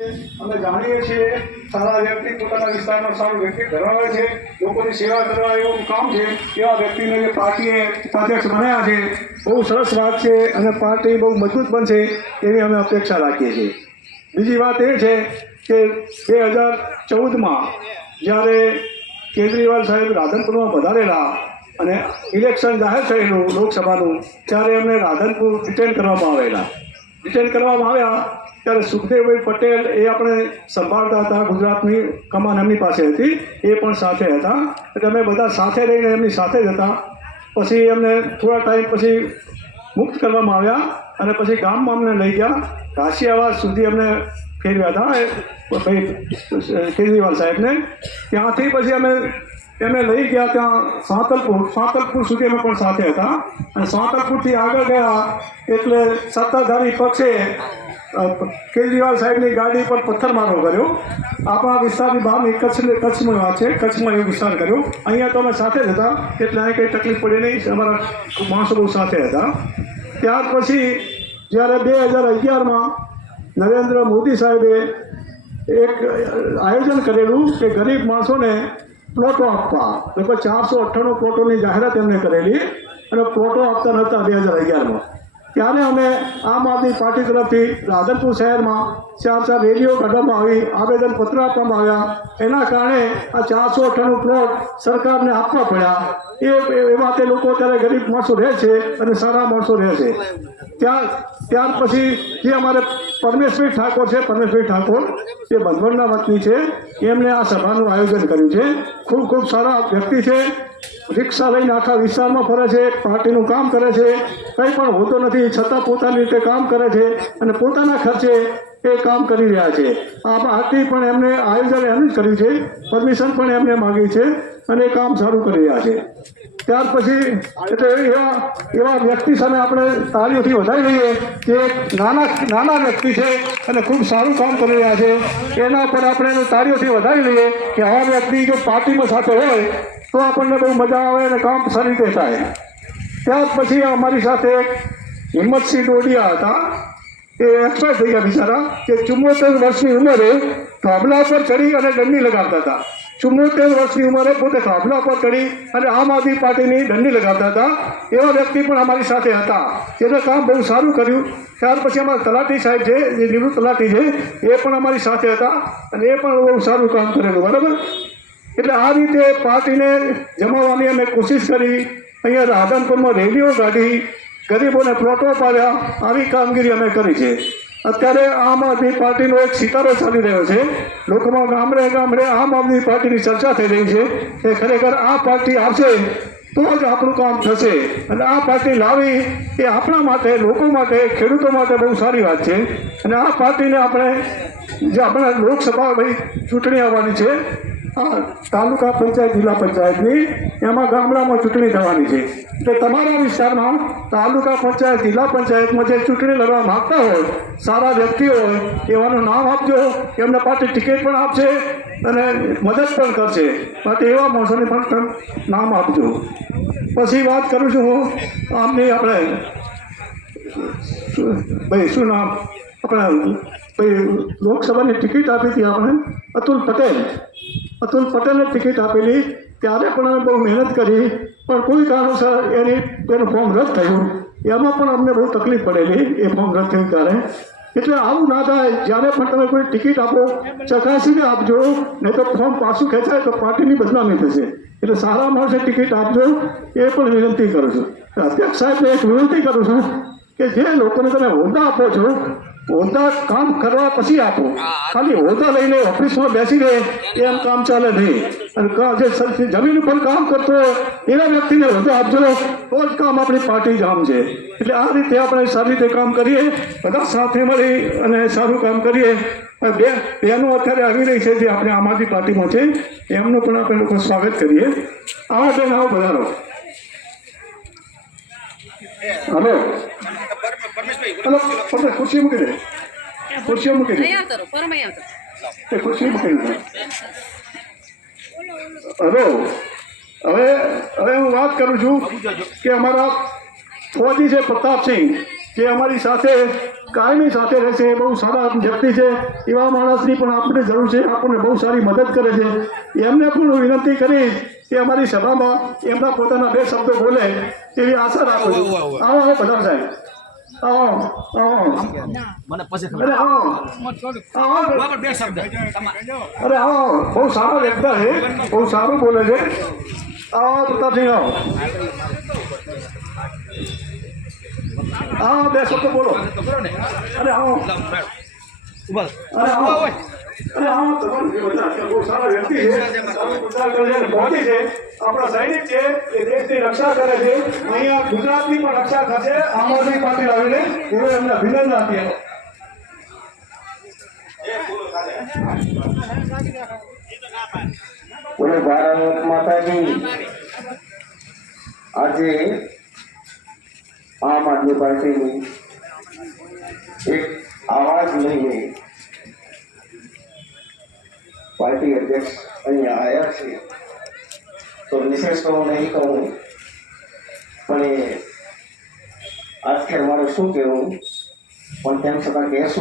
અમે જાણીએ છીએ સારા વ્યક્તિ પોતાના વિસ્તારમાં સારું વ્યક્તિ ધરાવે છે, લોકોની સેવા કરવા એવું કામ છે. એવા વ્યક્તિને જે પાર્ટીએ ઉપાધ્યક્ષ બનાવ્યા છે, બહુ સરસ વાત છે અને પાર્ટી બહુ મજબૂત બનશે એવી અમે અપેક્ષા રાખીએ છીએ. બીજી વાત એ છે કે 2014માં જ્યારે કેજરીવાલ સાહેબ રાધનપુરમાં પધારેલા અને ઇલેક્શન જાહેર થયેલું લોકસભાનું, ત્યારે એમને રાધનપુર ડિટેન કરવામાં આવ્યા. ત્યારે સુખદેવભાઈ પટેલ એ આપણે સંભાળતા હતા, ગુજરાતની કમાન એમની પાસે હતી, એ પણ સાથે હતા. એટલે અમે બધા સાથે રહીને એમની સાથે જ હતા. પછી એમને થોડા ટાઈમ પછી મુક્ત કરવામાં આવ્યા અને પછી ગામમાં અમને લઈ ગયા, ઘાસિયાવાડ સુધી અમને ફેરવ્યા હતા ભાઈ કેજરીવાલ સાહેબને. ત્યાંથી પછી અમે એમને લઈ ગયા ત્યાં સાંતલપુર સુધી અમે પણ સાથે હતા. અને સાંતલપુરથી આગળ ગયા એટલે સત્તાધારી પક્ષે કેજરીવાલ સાહેબની ગાડી પર પથ્થરમારો કર્યો. આપણા વિસ્તારની બહારની કચ્છમાં વાત છે, કચ્છમાં એવો વિસ્તાર કર્યો. અહીંયા તો અમે સાથે જ હતા એટલે અહીં કંઈ તકલીફ પડી નહીં, અમારા માણસો બહુ સાથે હતા. ત્યાર પછી જ્યારે 2011માં નરેન્દ્ર મોદી સાહેબે એક આયોજન કરેલું કે ગરીબ માણસોને પ્લોટો આપવા, લગભગ 498 પ્લોટોની જાહેરાત એમને કરેલી અને પ્લોટો આપતા નહોતા 2011માં. ત્યારે અમે આમ આદમી પાર્ટી તરફથી રાધનપુર શહેરમાં 4 રેલીઓ કાઢવામાં આવી, આવેદનપત્ર આપવામાં આવ્યા. એના કારણે આ 498 પ્લોટ સરકારને આપવા પડ્યા. એવા તે લોકો અત્યારે ગરીબ માણસો રહે છે અને સારા માણસો રહે છે. ત્યાર પછી જે અમારે પરમેશભાઈ ઠાકોર છે, એ બંધવડના વતની છે, એમને આ સભાનું આયોજન કર્યું છે. ખૂબ સારા વ્યક્તિ છે. રિક્ષા લઈને આખા વિસ્તારમાં ફરે છે, પાર્ટીનું કામ કરે છે, કંઈ પણ હોતો નથી છતાં પોતાની રીતે કામ કરે છે અને પોતાના ખર્ચે એ કામ કરી રહ્યા છે. આ પાર્ટી પણ એમને આયોજન એનું જ કર્યું છે, પરમિશન પણ એમને માગી છે અને એ કામ સારું કરી રહ્યા છે. ત્યાર પછી એટલે એવા વ્યક્તિ સામે આપણે તાળીઓથી વધાવી લઈએ કે નાના વ્યક્તિ છે અને ખૂબ સારું કામ કરી રહ્યા છે. એના પર આપણે તાળીઓથી વધાવી લઈએ કે આવા વ્યક્તિ જો પાર્ટીમાં સાથે હોય તો આપણને બહુ મજા આવે અને કામ સારી રીતે થાય. ત્યાર પછી અમારી સાથે હિંમતસિંહ ડોડિયા હતા, એ એક્સપાયર થઈ ગયા બિચારા, કે 74 વર્ષની ઉંમરે થાંભલા પર ચડી અને દંડી લગાવતા હતા. 74 વર્ષની ઉંમરે પોતે થાંભલા પર ચડી અને આમ આદમી પાર્ટીની દંડી લગાવતા હતા. એવા વ્યક્તિ પણ અમારી સાથે હતા, એને કામ બહુ સારું કર્યું. ત્યાર પછી અમારા તલાટી સાહેબ છે, જે નિવૃત્ત તલાટી છે, એ પણ અમારી સાથે હતા અને એ પણ બહુ સારું કામ કરેલું. બરાબર. એટલે આ રીતે પાર્ટીને જમાવવાની અમે કોશિશ કરી. અહીંયા રાધનપુરમાં રેલીઓ કાઢી, ગરીબોને પ્લોટો પાડ્યા, આવી કામગીરી અમે કરી છે. અત્યારે આમ આદમી પાર્ટીનો એક સિતારો ચાલી રહ્યો છે. લોકોમાં ગામડે આમ આદમી પાર્ટીની ચર્ચા થઈ રહી છે કે ખરેખર આ પાર્ટી આવશે તો જ આપણું કામ થશે. અને આ પાર્ટી લાવી એ આપણા માટે, લોકો માટે, ખેડૂતો માટે બહુ સારી વાત છે. અને આ પાર્ટીને આપણે જે આપણા લોકસભા ચૂંટણી આવવાની છે, તાલુકા પંચાયત, જિલ્લા પંચાયતની, એમાં ગામડામાં ચૂંટણી થવાની છે. એટલે તમારા વિસ્તારમાં તાલુકા પંચાયત, જિલ્લા પંચાયતમાં જે ચૂંટણી લડવા માગતા હોય, સારા વ્યક્તિ હોય, એવાનું નામ આપજો. એમને પાર્ટી ટિકિટ પણ આપશે અને મદદ પણ કરશે. માટે એવા માણસોને પણ નામ આપજો. પછી વાત કરું છું હું આમની, આપણે ભાઈ શું નામ, આપણે ભાઈ લોકસભાની ટિકિટ આપી હતી આપણે, અતુલ પટેલને ટિકિટ આપેલી. ત્યારે પણ અમે બહુ મહેનત કરી, પણ કોઈ કારણોસર એનું ફોર્મ રદ થયું. એમાં પણ અમને બહુ તકલીફ પડેલી એ ફોર્મ રદ થયું ત્યારે. એટલે આવું ના થાય. જ્યારે પણ તમે કોઈ ટિકિટ આપો, ચકાસીને આપજો, નહીં તો ફોર્મ પાછું ખેંચાય તો પાર્ટીની બદનામી થશે. એટલે સારા માણસે ટિકિટ આપજો, એ પણ વિનંતી કરું છું. અધ્યક્ષ સાહેબને એક વિનંતી કરું છું કે જે લોકોને તમે હોદ્દા આપો છો, હોદ્દા કામ કરવા પછી આપો. ખાલી હોદ્દા લઈને ઓફિસમાં બેસી રહે એમ કામ ચાલે નહીં. અને જે જમીન ઉપર કામ કરતો એવા વ્યક્તિને હોદ્દા આપજો, તો જ કામ આપણી પાર્ટી જામ છે. એટલે આ રીતે આપણે સારી રીતે કામ કરીએ, બધા સાથે મળી અને સારું કામ કરીએ. બહેનો અત્યારે આવી રહી છે જે આપણે આમ આદમી પાર્ટીમાં છે, એમનું પણ આપણે લોકો સ્વાગત કરીએ. આવા બેન આવો બધાનો. હલો, ખુરશી મૂકી દે, ખુરશી મૂકી દે, ખુરશી મૂકી દે. હલો, હવે હું વાત કરું છું કે અમારા ફોજી છે પ્રતાપસિંહ, કે અમારી સાથે કાયમી સાથે રહેશે, બહુ સારા વ્યક્તિ છે, એવા માણસની પણ આપણે જરૂર છે, આપણને બહુ સારી મદદ કરે છે. એમને પણ હું વિનંતી કરીશ કે અમારી સભામાં એમના પોતાના 2 શબ્દો બોલે એવી આશા રાખું છું. આવો પ્રધાન સાહેબ, આવો આવો મને પછી અરે આવો આવો બે શબ્દ અરે આવો, બહુ સારા વ્યક્તિ છે, બહુ સારું બોલે છે. આવો પ્રતાપસિંહ, આવો આવો 2 શબ્દો બોલો. અરે આવો અરે આવો અરે આવો, બહુ સારા વ્યક્તિ છે, સારું પ્રચાર કરે છે, મોદી છે, આપણા સૈનિક છે, એ દેશની રક્ષા કરે છે, અહીંયા ગુજરાતની પણ રક્ષા કરશે. આમ આદમી પાર્ટી આવીને એવી એમને અભિનંદન આપીએ. બોલો ભારત માતા કી. આજે આમ આદમી પાર્ટીની એક આવાજ લઈને પાર્ટી અધ્યક્ષ અહીંયા આવ્યા છે. તો વિશેષ તો હું નહીં કહું, પણ એ આજકાલ મારે શું કહેવું, પણ તેમ છતાં કહેશું